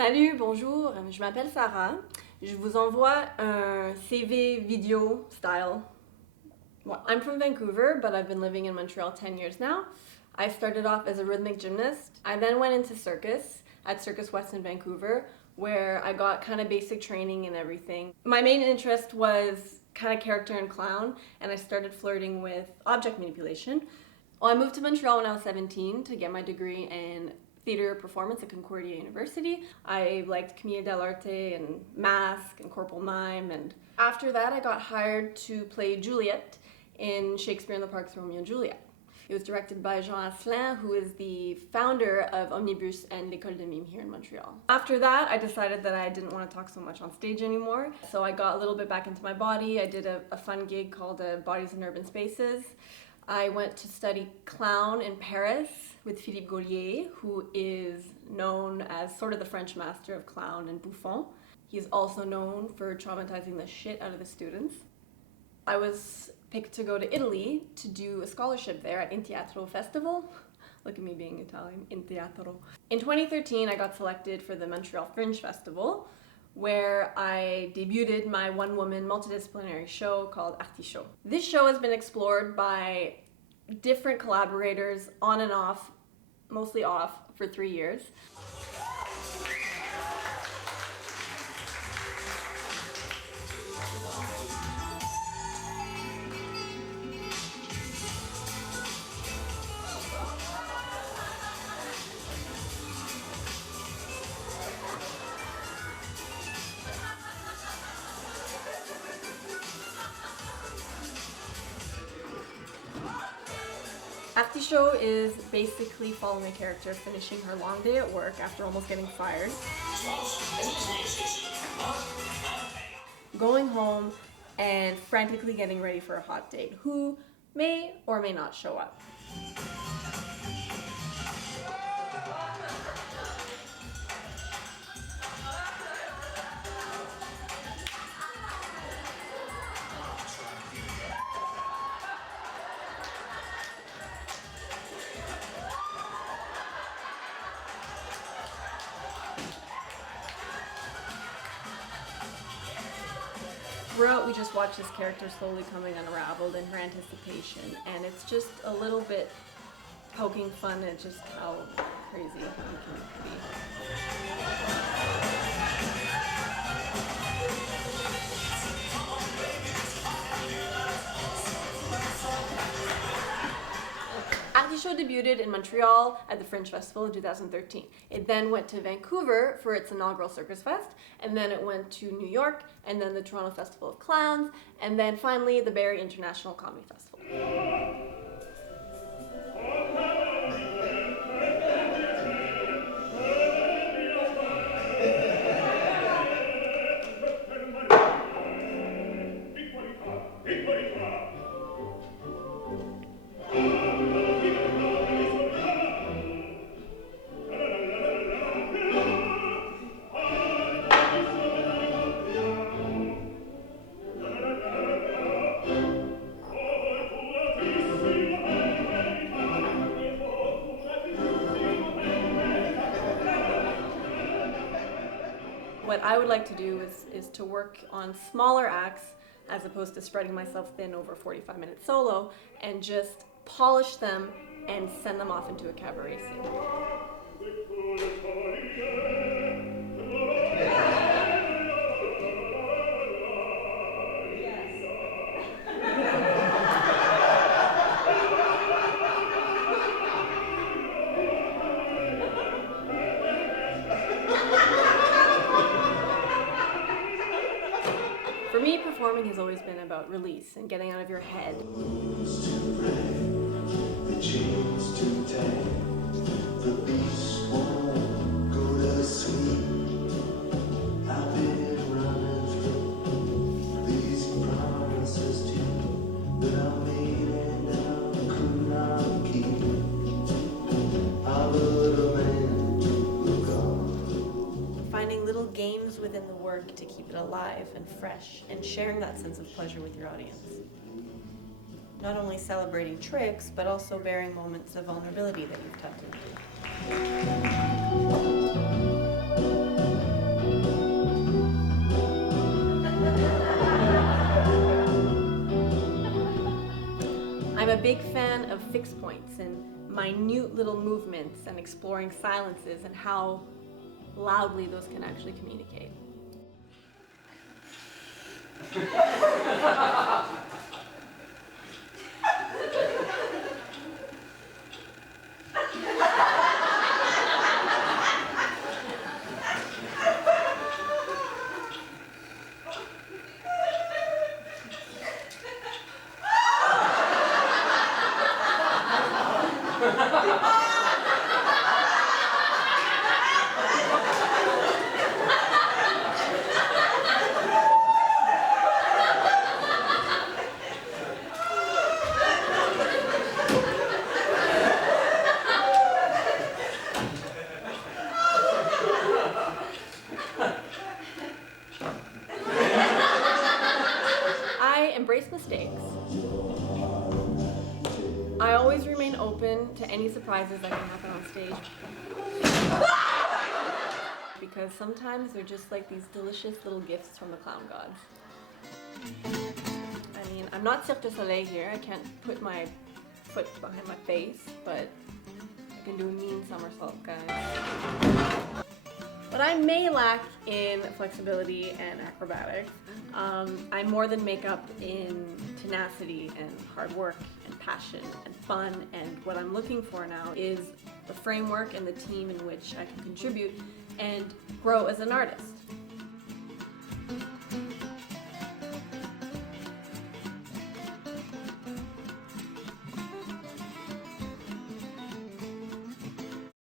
Salut, bonjour, je m'appelle Sarah. Je vous envoie un CV video style. Well, I'm from Vancouver, but I've been living in Montreal 10 years now. I started off as a rhythmic gymnast. I then went into circus at Circus West in Vancouver, where I got kind of basic training and everything. My main interest was kind of character and clown, and I started flirting with object manipulation. Well, I moved to Montreal when I was 17 to get my degree in theater performance at Concordia University. I liked Commedia dell'arte and Mask and Corporal Mime, and after that I got hired to play Juliet in Shakespeare in the Park's Romeo and Juliet. It was directed by Jean Asselin, who is the founder of Omnibus and l'École de Mime here in Montreal. After that, I decided that I didn't want to talk so much on stage anymore, so I got a little bit back into my body. I did a fun gig called Bodies in Urban Spaces. I went to study clown in Paris with Philippe Gaulier, who is known as sort of the French master of clown and bouffon. He's also known for traumatizing the shit out of the students. I was picked to go to Italy to do a scholarship there at In Teatro Festival. Look at me being Italian, In Teatro. In 2013, I got selected for the Montreal Fringe Festival, where I debuted my one-woman multidisciplinary show called Artichaut. This show has been explored by different collaborators on and off, mostly off, for 3 years. Artichaut is basically following a character finishing her long day at work after almost getting fired, going home and frantically getting ready for a hot date who may or may not show up. Throughout, we just watch this character slowly coming unraveled in her anticipation, and it's just a little bit poking fun at just how crazy he can be. Artichaut debuted in Montreal at the Fringe Festival in 2013. It then went to Vancouver for its inaugural Circus Fest, and then it went to New York, and then the Toronto Festival of Clowns, and then finally the Barrie International Comedy Festival. What I would like to do is to work on smaller acts as opposed to spreading myself thin over a 45-minute solo, and just polish them and send them off into a cabaret scene. For me, performing has always been about release and getting out of your head. Finding little games within the work to keep it alive and fresh, and sharing that sense of pleasure with your audience. Not only celebrating tricks, but also bearing moments of vulnerability that you've tucked into. big fan of fixed points and minute little movements and exploring silences and how loudly those can actually communicate. I embrace mistakes. I always remain open to any surprises that can happen on stage. Because sometimes they're just like these delicious little gifts from the clown gods. I mean, I'm not Cirque du Soleil here. I can't put my foot behind my face, but I can do a mean somersault, guys. But I may lack in flexibility and acrobatics. I more than make up in tenacity and hard work and passion and fun, and what I'm looking for now is the framework and the team in which I can contribute and grow as an artist.